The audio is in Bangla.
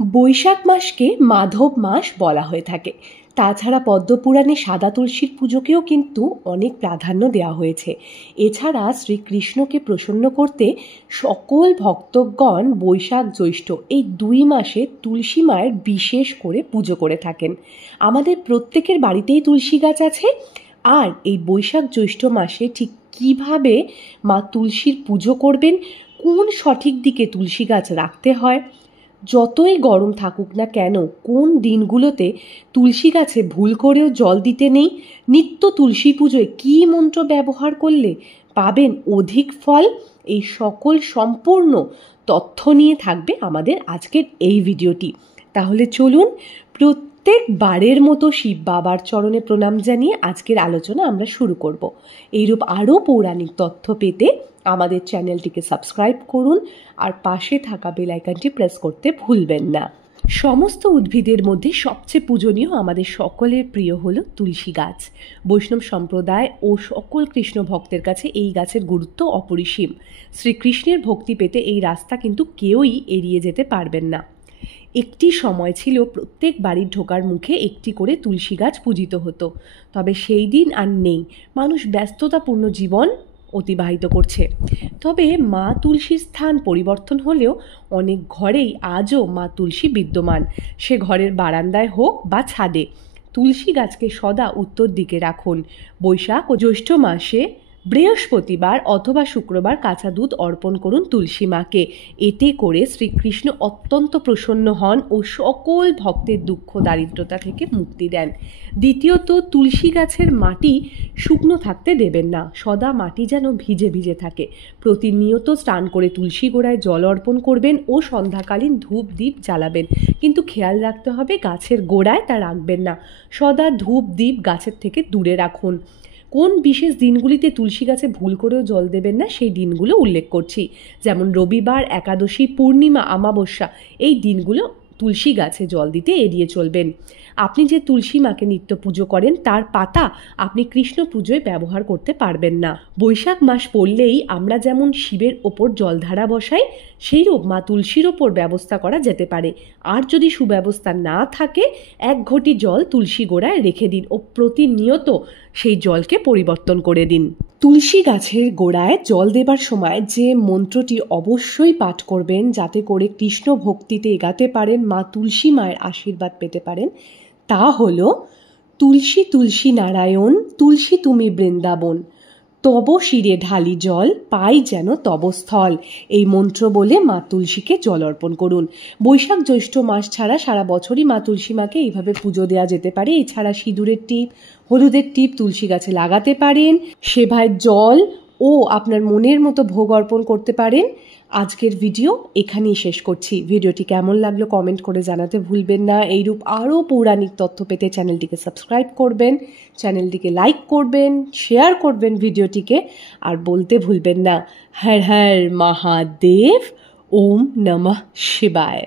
বৈশাখ মাসকে মাধব মাস বলা হয়ে থাকে। তাছাড়া পদ্মপুরাণে সাদা তুলসীর পুজোকেও কিন্তু অনেক প্রাধান্য দেওয়া হয়েছে। এছাড়া শ্রীকৃষ্ণকে প্রসন্ন করতে সকল ভক্তগণ বৈশাখ জ্যৈষ্ঠ এই 2 মাসে তুলসী মায়ের বিশেষ করে পুজো করে থাকেন। আমাদের প্রত্যেকের বাড়িতেই তুলসী গাছ আছে। আর এই বৈশাখ জ্যৈষ্ঠ মাসে ঠিক কিভাবে মা তুলসীর পুজো করবেন, কোন সঠিক দিকে তুলসী গাছ রাখতে হয়, যতই গরম থাকুক না কেন কোন দিনগুলোতে তুলসী গাছে ভুল করেও জল দিতে নেই, নিত্য তুলসী পুজোয় কী মন্ত্র ব্যবহার করলে পাবেন অধিক ফল, এই সকল সম্পূর্ণ তথ্য নিয়ে থাকবে আমাদের আজকের এই ভিডিওটি। তাহলে চলুন প্রত্যেকবারের মতো শিব বাবার চরণে প্রণাম জানিয়ে আজকের আলোচনা আমরা শুরু করব। এইরূপ আরও পৌরাণিক তথ্য পেতে আমাদের চ্যানেলটিকে সাবস্ক্রাইব করুন আর পাশে থাকা বেল আইকনটি প্রেস করতে ভুলবেন না। সমস্ত উদ্ভিদের মধ্যে সবচেয়ে পূজনীয় আমাদের সকলের প্রিয় হলো তুলসী গাছ। বৈষ্ণব সম্প্রদায় ও সকল কৃষ্ণ ভক্তের কাছে এই গাছের গুরুত্ব অপরিসীম। শ্রীকৃষ্ণের ভক্তি পেতে এই রাস্তা কিন্তু কেউই এড়িয়ে যেতে পারবেন না। একটি সময় ছিল প্রত্যেক বাড়ির ঢোকার মুখে একটি করে তুলসী গাছ পূজিত হতো, তবে সেই দিন আর নেই। মানুষ ব্যস্ততাপূর্ণ জীবন অতিবাহিত করছে। তবে মা তুলসীর স্থান পরিবর্তন হলেও অনেক ঘরেই আজও মা তুলসী বিদ্যমান। সে ঘরের বারান্দায় হোক বা ছাদে। তুলসী গাছকে সদা উত্তর দিকে রাখুন। বৈশাখ ও জ্যৈষ্ঠ মাসে বৃহস্পতিবার অথবা শুক্রবার কাঁচা দুধ অর্পণ করুন তুলসী মাকে। এতে করে শ্রীকৃষ্ণ অত্যন্ত প্রসন্ন হন ও সকল ভক্তের দুঃখ দারিদ্রতা থেকে মুক্তি দেন। দ্বিতীয়ত, তুলসী গাছের মাটি শুকনো থাকতে দেবেন না, সদা মাটি যেন ভিজে ভিজে থাকে। প্রতিনিয়ত স্নান করে তুলসী গোড়ায় জল অর্পণ করবেন ও সন্ধ্যাকালীন ধূপ দ্বীপ জ্বালাবেন। কিন্তু খেয়াল রাখতে হবে গাছের গোড়ায় তা রাখবেন না, সদা ধূপ দ্বীপ গাছের থেকে দূরে রাখুন। কোন বিশেষ দিনগুলিতে তুলসী গাছে ভুল করেও জল দেবেন না সেই দিনগুলো উল্লেখ করছি, যেমন রবিবার, একাদশী, পূর্ণিমা, অমাবস্যা। এই দিনগুলো তুলসী গাছে জল দিতে এড়িয়ে চলবেন। আপনি যে তুলসী মাকে নিত্য পুজো করেন তার পাতা আপনি কৃষ্ণ পুজোয় ব্যবহার করতে পারবেন না। বৈশাখ মাস পড়লেই আমরা যেমন শিবের ওপর জলধারা বসাই, সেইরূপ মা তুলসীর ওপর ব্যবস্থা করা যেতে পারে। আর যদি সুব্যবস্থা না থাকে, 1 ঘটি জল তুলসী গোড়ায় রেখে দিন ও প্রতিনিয়ত সেই জলকে পরিবর্তন করে দিন। তুলসী গাছের গোড়ায় জল দেবার সময় যে মন্ত্রটি অবশ্যই পাঠ করবেন, যাতে করে কৃষ্ণ ভক্তিতে এগাতে পারেন, মা তুলসী মায়ের আশীর্বাদ পেতে পারেন, তা হলো তুলসী তুলসী নারায়ণ, তুলসী তুমি বৃন্দাবন, তব শিরে ঢালি জল, পাই যেন তব স্থল। এই মন্ত্র বলে মা তুলসীকে জল অর্পণ করুন। বৈশাখ জ্যৈষ্ঠ মাস ছাড়া সারা বছরই মা তুলসী মাকে এইভাবে পুজো দেওয়া যেতে পারে। এছাড়া সিঁদুরের টিপ, হলুদের টিপ তুলসী গাছে লাগাতে পারেন, সেভায় জল ও আপনার মনের মতো ভোগ অর্পণ করতে পারেন। আজকের ভিডিও এখানেই শেষ করছি। ভিডিওটি কেমন লাগলো কমেন্ট করে জানাতে ভুলবেন না। এইরূপ আরও পৌরাণিক তথ্য পেতে চ্যানেলটিকে সাবস্ক্রাইব করবেন, চ্যানেলটিকে লাইক করবেন, শেয়ার করবেন ভিডিওটিকে, আর বলতে ভুলবেন না হর হর মহাদেব, ওম নমঃ শিবায়।